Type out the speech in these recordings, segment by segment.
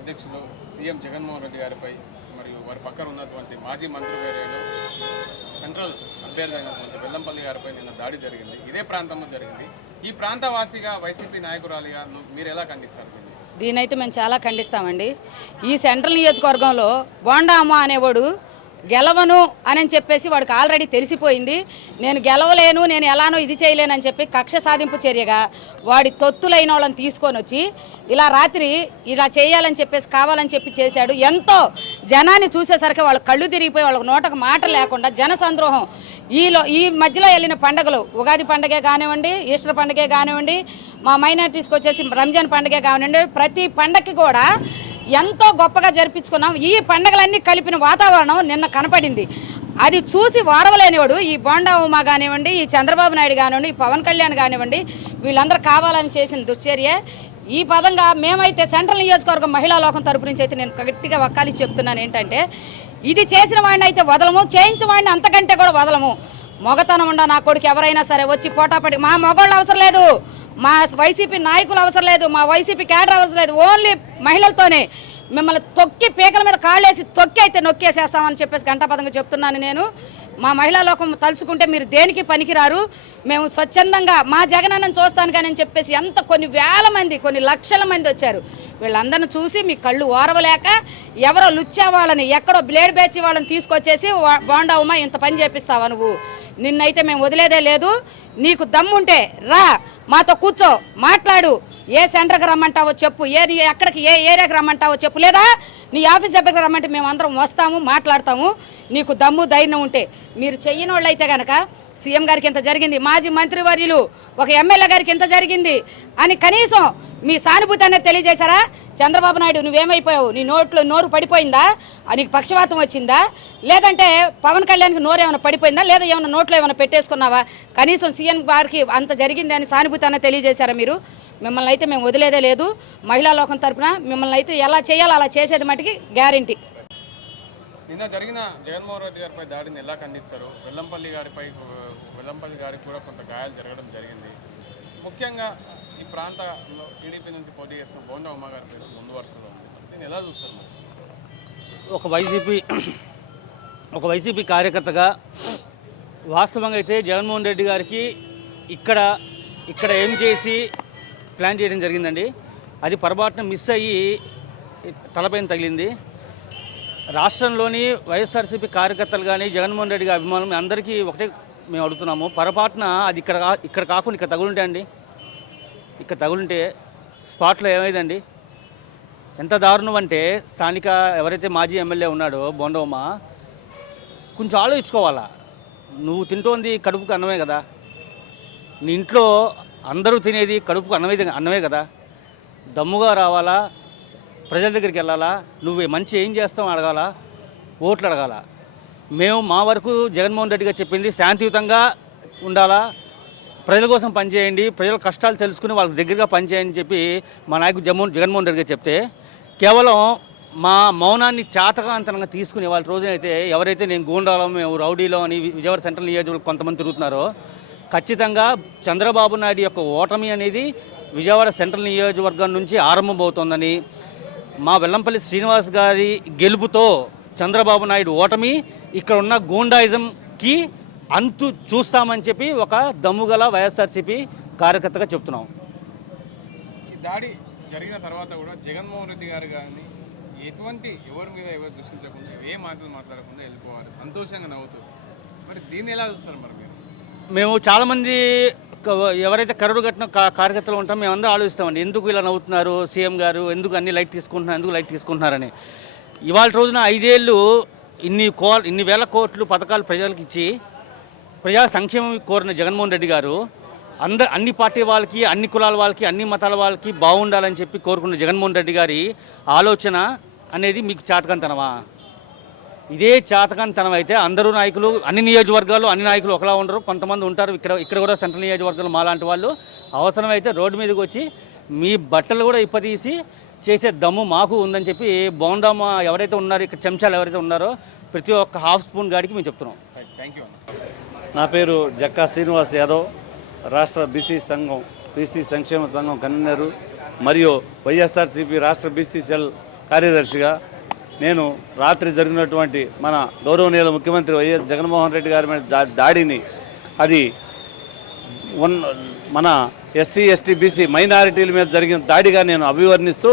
అధ్యక్షులు సీఎం జగన్మోహన్ రెడ్డి గారిపై మరియు వారి పక్కన ఉన్నటువంటి మాజీ మంత్రి గారు సెంట్రల్ అభ్యర్థి అయినటువంటి వెల్లంపల్లి గారిపై నిన్న దాడి జరిగింది. ఇదే ప్రాంతంలో జరిగింది. ఈ ప్రాంతవాసిగా వైసీపీ నాయకురాలిగా మీరు ఎలా ఖండిస్తారు దీనైతే మేము చాలా ఖండిస్తామండి. ఈ సెంట్రల్ నియోజకవర్గంలో బోండామ్మ అనేవాడు గెలవను అని చెప్పేసి వాడికి ఆల్రెడీ తెలిసిపోయింది. నేను గెలవలేను నేను ఎలానో ఇది చేయలేను అని చెప్పి కక్ష సాధింపు చర్యగా వాడి తొత్తులైన వాళ్ళని తీసుకొని వచ్చి ఇలా రాత్రి ఇలా చేయాలని చెప్పేసి కావాలని చెప్పి చేశాడు. ఎంతో జనాన్ని చూసేసరికి వాళ్ళ కళ్ళు తిరిగిపోయి వాళ్ళకి నోటకు మాట లేకుండా జన సంద్రోహం. ఈలో ఈ మధ్యలో వెళ్ళిన పండుగలు ఉగాది పండుగే కానివ్వండి ఈస్టర్ పండుగే కానివ్వండి మా మైనార్టీస్కి వచ్చేసి రంజాన్ పండుగే కానివ్వండి ప్రతి పండగకి కూడా ఎంతో గొప్పగా జరిపించుకున్నాం. ఈ పండగలన్నీ కలిపిన వాతావరణం నిన్న కనపడింది. అది చూసి వారవలేనివాడు ఈ బోండా ఉమా కానివ్వండి ఈ చంద్రబాబు నాయుడు కానివ్వండి ఈ పవన్ కళ్యాణ్ కానివ్వండి వీళ్ళందరూ కావాలని చేసిన దుశ్చర్య. ఈ పదంగా మేమైతే సెంట్రల్ నియోజకవర్గం మహిళా లోకం తరపు నుంచి అయితే నేను గట్టిగా వక్కాలి చెప్తున్నాను ఏంటంటే ఇది చేసిన వాడిని అయితే వదలము చేయించిన వాడిని అంతకంటే కూడా వదలము. మొగతనం ఉండ నా కొడుకు ఎవరైనా సరే వచ్చి పోటాపడి మా మగవాళ్ళు అవసరం లేదు. మా వైసీపీ నాయకులు అవసరం లేదు. మా వైసీపీ క్యాడర్ అవసరం లేదు. ఓన్లీ మహిళలతోనే మిమ్మల్ని తొక్కి పీకల మీద కాళ్ళేసి తొక్కి అయితే నొక్కేసేస్తామని చెప్పేసి గంటాపదంగా చెప్తున్నాను నేను. మా మహిళా లోకం తలుచుకుంటే మీరు దేనికి పనికిరారు? మేము స్వచ్ఛందంగా మా జగనన్నను చూస్తాను కానీ అని చెప్పేసి ఎంత కొన్ని వేల మంది కొన్ని లక్షల మంది వచ్చారు. వీళ్ళందరిని చూసి మీ కళ్ళు ఓరవలేక ఎవరో లుచ్చే వాళ్ళని ఎక్కడో బ్లేడ్ బేచి వాళ్ళని తీసుకొచ్చేసి వా- ఉమా ఇంత పని చేపిస్తావా నువ్వు? నిన్నైతే మేము వదిలేదే లేదు. నీకు దమ్ముంటే రా మాతో కూర్చో మాట్లాడు. ఏ సెంటర్కి రమ్మంటావో చెప్పు ఏ నీ ఎక్కడికి ఏ ఏరియాకి రమ్మంటావో చెప్పు. లేదా నీ ఆఫీస్ దగ్గరికి రమ్మంటే మేము అందరం వస్తాము మాట్లాడతాము. నీకు దమ్ము ధైర్యం ఉంటే. మీరు చెయ్యని వాళ్ళు అయితే కనుక సీఎం గారికి ఇంత జరిగింది? మాజీ మంత్రివర్యులు ఒక ఎమ్మెల్యే గారికి ఇంత జరిగింది? అని కనీసం మీ సానుభూతి అనేది తెలియజేశారా? చంద్రబాబు నాయుడు నువ్వేమైపోయావు? నీ నోట్లో నోరు పడిపోయిందా? నీకు పక్షవాతం వచ్చిందా? లేదంటే పవన్ కళ్యాణ్కి నోరు ఏమైనా పడిపోయిందా? లేదా ఏమైనా నోట్లో ఏమైనా పెట్టేసుకున్నావా? కనీసం సీఎం గారికి అంత జరిగింది అని సానుభూతి అనేది తెలియజేశారా మీరు? మిమ్మల్ని అయితే మేము వదిలేదే లేదు. మహిళా లోకం తరపున మిమ్మల్ని అయితే ఎలా చేయాలో అలా చేసేది మటుకి గ్యారంటీ. నిన్న జరిగిన జగన్మోహన్ రెడ్డి గారిపై దాడిని ఎలా ఖండిస్తారు? వెల్లంపల్లి గారిపై వెల్లంపల్లి గారికి కూడా కొంత గాయాలు జరగడం జరిగింది. ముఖ్యంగా ఈ ప్రాంతంలో టీడీపీ నుంచి పోటీ చేస్తున్న బోండా ఉమా గారి పేరు ముందు వరుసలో నేను దీన్ని ఎలా చూస్తారు ఒక వైసీపీ ఒక వైసీపీ కార్యకర్తగా వాస్తవంగా అయితే జగన్మోహన్ రెడ్డి గారికి ఇక్కడ ఇక్కడ ఏం చేసి ప్లాన్ చేయడం జరిగిందండి. అది పొరపాటున మిస్ అయ్యి తలపైన తగిలింది. రాష్ట్రంలోని వైఎస్ఆర్సీపీ కార్యకర్తలు కానీ జగన్మోహన్ రెడ్డి గారి అభిమానులు అందరికీ ఒకటే మేము అడుగుతున్నాము. పొరపాటున అది ఇక్కడ కా- ఇక్కడ కాకుండా ఇక్కడ తగులుంటే అండి? ఇక్కడ తగులుంటే స్పాట్లో ఏమైందండి? ఎంత దారుణం అంటే స్థానిక ఎవరైతే మాజీ ఎమ్మెల్యే ఉన్నాడో బొండవమ్మ కొంచెం ఆలోచించుకోవాలా? నువ్వు తింటోంది కడుపుకు అన్నమే కదా. నీ ఇంట్లో అందరూ తినేది కడుపుకు అన్నమే అన్నమే కదా. దమ్ముగా రావాలా? ప్రజల దగ్గరికి వెళ్ళాలా? నువ్వు మంచి ఏం చేస్తావు అడగాల? ఓట్లు అడగాల? మేము మా వరకు జగన్మోహన్ రెడ్డి గారు చెప్పింది శాంతియుతంగా ఉండాలా? ప్రజల కోసం పనిచేయండి ప్రజల కష్టాలు తెలుసుకుని వాళ్ళ దగ్గరగా పనిచేయని చెప్పి మా నాయకుడు జగన్మోహన్ జగన్మోహన్ రెడ్డి గారు చెప్తే కేవలం మా మౌనాన్ని చాతకాంతరంగా తీసుకుని వాళ్ళ రోజునైతే ఎవరైతే నేను గూండాలో మేము రౌడీలో అని విజయవాడ సెంట్రల్ నియోజకవర్గం కొంతమంది తిరుగుతున్నారో ఖచ్చితంగా చంద్రబాబు నాయుడు యొక్క ఓటమి అనేది విజయవాడ సెంట్రల్ నియోజకవర్గం నుంచి ఆరంభమవుతోందని మా వెల్లంపల్లి శ్రీనివాస్ గారి గెలుపుతో చంద్రబాబు నాయుడు ఓటమి ఇక్కడ ఉన్న గూండాయిజంకి అంతు చూస్తామని చెప్పి ఒక దమ్ముగల వైఎస్ఆర్సీపీ కార్యకర్తగా చెప్తున్నాం. ఈ దాడి జరిగిన తర్వాత కూడా జగన్మోహన్ రెడ్డి గారు కానీ ఎటువంటి ఎవరి మీద ఎవరు దృష్టించకుండా ఏ మాటలు మాట్లాడకుండా వెళ్ళిపోవాలి. సంతోషంగా నవ్వుతూ. మరి దీన్ని ఎలా చూస్తారు మరి మీరు? మేము చాలామంది ఎవరైతే కరుడు కట్టిన కార్యకర్తలు ఉంటాం మేము అందరూ ఆలోచిస్తామండి. ఎందుకు ఇలా నవ్వుతున్నారు? సీఎం గారు ఎందుకు అన్ని లైట్ తీసుకుంటున్నారు? ఎందుకు లైట్ తీసుకుంటున్నారని. ఇవాళ రోజున ఐదేళ్ళు ఇన్ని కో ఇన్ని వేల కోట్లు పథకాలు ప్రజలకు ఇచ్చి ప్రజా సంక్షేమం కోరిన జగన్మోహన్ రెడ్డి గారు అందరు అన్ని పార్టీ వాళ్ళకి అన్ని కులాల వాళ్ళకి అన్ని మతాల వాళ్ళకి బాగుండాలని చెప్పి కోరుకున్న జగన్మోహన్ రెడ్డి గారి ఆలోచన అనేది మీకు చేతకంతనమా? ఇదే చాతకానితనం అయితే అందరూ నాయకులు అన్ని నియోజకవర్గాలు అన్ని నాయకులు ఒకలా ఉండరు. కొంతమంది ఉంటారు ఇక్కడ ఇక్కడ కూడా సెంట్రల్ నియోజకవర్గాలు మాలాంటి వాళ్ళు. అవసరమైతే రోడ్డు మీదకి వచ్చి మీ బట్టలు కూడా ఇప్పదీసి చేసే దమ్ము మాకు ఉందని చెప్పి బోండామా ఎవరైతే ఉన్నారో ఇక్కడ చెంచాలు ఎవరైతే ఉన్నారో ప్రతి ఒక్క హాఫ్ స్పూన్ గాడికి మేము చెప్తున్నాం. థ్యాంక్ నా పేరు జక్కా శ్రీనివాస్ యాదవ్ రాష్ట్ర బీసీ సంఘం బీసీ సంక్షేమ సంఘం కన్వీనరు మరియు వైఎస్ఆర్సీపీ రాష్ట్ర బీసీ సెల్ కార్యదర్శిగా నేను రాత్రి జరిగినటువంటి మన గౌరవనీయుల ముఖ్యమంత్రి వైఎస్ జగన్మోహన్ రెడ్డి గారి మీద దా- దాడిని అది ఉన్ మన ఎస్సీ ఎస్టీ బీసీ మైనారిటీల మీద జరిగిన దాడిగా నేను అభివర్ణిస్తూ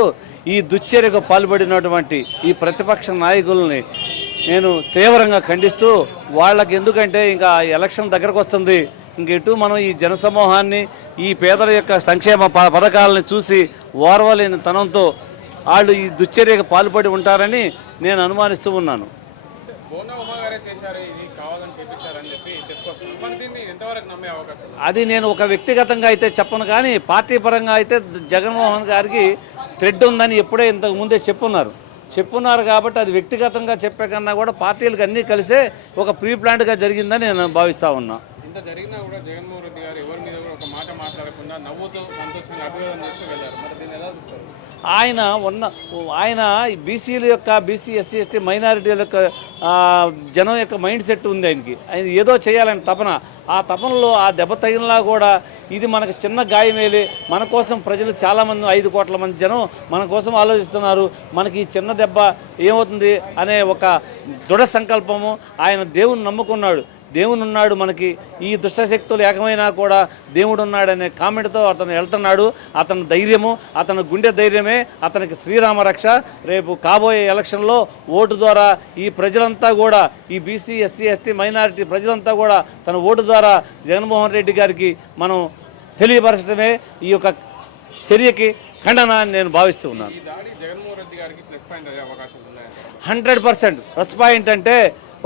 ఈ దుశ్చర్యకు పాల్పడినటువంటి ఈ ప్రతిపక్ష నాయకుల్ని నేను తీవ్రంగా ఖండిస్తూ వాళ్ళకి ఎందుకంటే ఇంకా ఎలక్షన్ దగ్గరకు వస్తుంది. ఇంక ఎటు మనం ఈ జనసమూహాన్ని ఈ పేదల యొక్క సంక్షేమ ప- పథకాలను చూసి ఓర్వలేని తనంతో వాళ్ళు ఈ దుశ్చర్యకు పాల్పడి ఉంటారని నేను అనుమానిస్తూ ఉన్నాను? అది నేను ఒక వ్యక్తిగతంగా అయితే చెప్పను కానీ పార్టీ పరంగా అయితే జగన్మోహన్ గారికి థ్రెడ్ ఉందని ఎప్పుడే ఇంతకు ముందే చెప్పున్నారు. చెప్పున్నారు కాబట్టి అది వ్యక్తిగతంగా చెప్పే కన్నా కూడా పార్టీలకు అన్నీ కలిసే ఒక ప్రీ ప్లాన్డ్గా జరిగిందని నేను భావిస్తూ ఉన్నా. ఇంత జరిగినా కూడా జగన్మోహన్ రెడ్డి గారు ఎవరి మీద కూడా ఒక మాట మాట్లాడకుండా నవ్వుతూ సంతోషంగా అభివాదం చేస్తూ వెళ్ళారు. మరి దీన్ని ఎలా చూస్తారు? ఆయన ఉన్న ఆయన బీసీల యొక్క బీసీ ఎస్సీ ఎస్టీ మైనారిటీల యొక్క జనం యొక్క మైండ్ సెట్ ఉంది ఆయనకి. ఆయన ఏదో చేయాలని తపన. ఆ తపనలో ఆ దెబ్బ తగిలినా కూడా ఇది మనకు చిన్న గాయమేలే. మన కోసం ప్రజలు చాలామంది ఐదు కోట్ల మంది జనం మన కోసం ఆలోచిస్తున్నారు. మనకి ఈ చిన్న దెబ్బ ఏమవుతుంది అనే ఒక దృఢ సంకల్పము ఆయన దేవుని నమ్ముకున్నాడు. దేవుని ఉన్నాడు మనకి. ఈ దుష్టశక్తులు ఏకమైనా కూడా దేవుడు ఉన్నాడనే కామెంట్తో అతను వెళ్తున్నాడు. అతని ధైర్యము అతని గుండె ధైర్యమే అతనికి శ్రీరామ రక్ష. రేపు కాబోయే ఎలక్షన్లో ఓటు ద్వారా ఈ ప్రజలంతా కూడా ఈ బీసీ ఎస్సీ ఎస్టీ మైనారిటీ ప్రజలంతా కూడా తన ఓటు ద్వారా జగన్మోహన్ రెడ్డి గారికి మనం తెలియపరచడమే ఈ యొక్క చర్యకి ఖండన అని నేను భావిస్తూ ఉన్నాను. Hundred percent. ప్లస్ పాయింట్ అంటే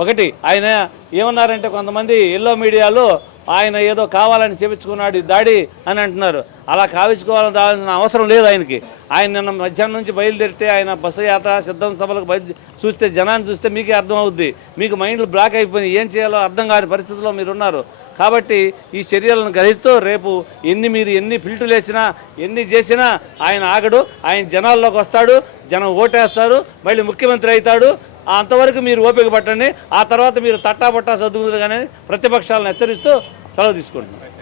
ఒకటి ఆయన ఏమన్నారంటే కొంతమంది ఎల్లో మీడియాలో ఆయన ఏదో కావాలని చెప్పించుకున్నాడు ఈ దాడి అని అంటున్నారు. అలా కావించుకోవాలని రావాల్సిన అవసరం లేదు ఆయనకి. ఆయన నిన్న మధ్యాహ్నం నుంచి బయలుదేరితే ఆయన బస్సు యాత్ర సిద్ధం సభలకు చూస్తే జనాన్ని చూస్తే మీకే అర్థం అవుద్ది మీకు మైండ్లు బ్లాక్ అయిపోయి ఏం చేయాలో అర్థం కాని పరిస్థితిలో మీరు ఉన్నారు కాబట్టి ఈ చర్యలను గ్రహిస్తూ రేపు ఎన్ని మీరు ఎన్ని ఫిల్టర్లు వేసినా ఎన్ని చేసినా ఆయన ఆగడు ఆయన జనాల్లోకి వస్తాడు జనం ఓటేస్తారు మళ్ళీ ముఖ్యమంత్రి అవుతాడు అంతవరకు మీరు ఓపిక పట్టండి. ఆ తర్వాత మీరు తట్టాబట్టా చదువుకుని కానీ ప్రతిపక్షాలను హెచ్చరిస్తూ సెలవు తీసుకుంటున్నాను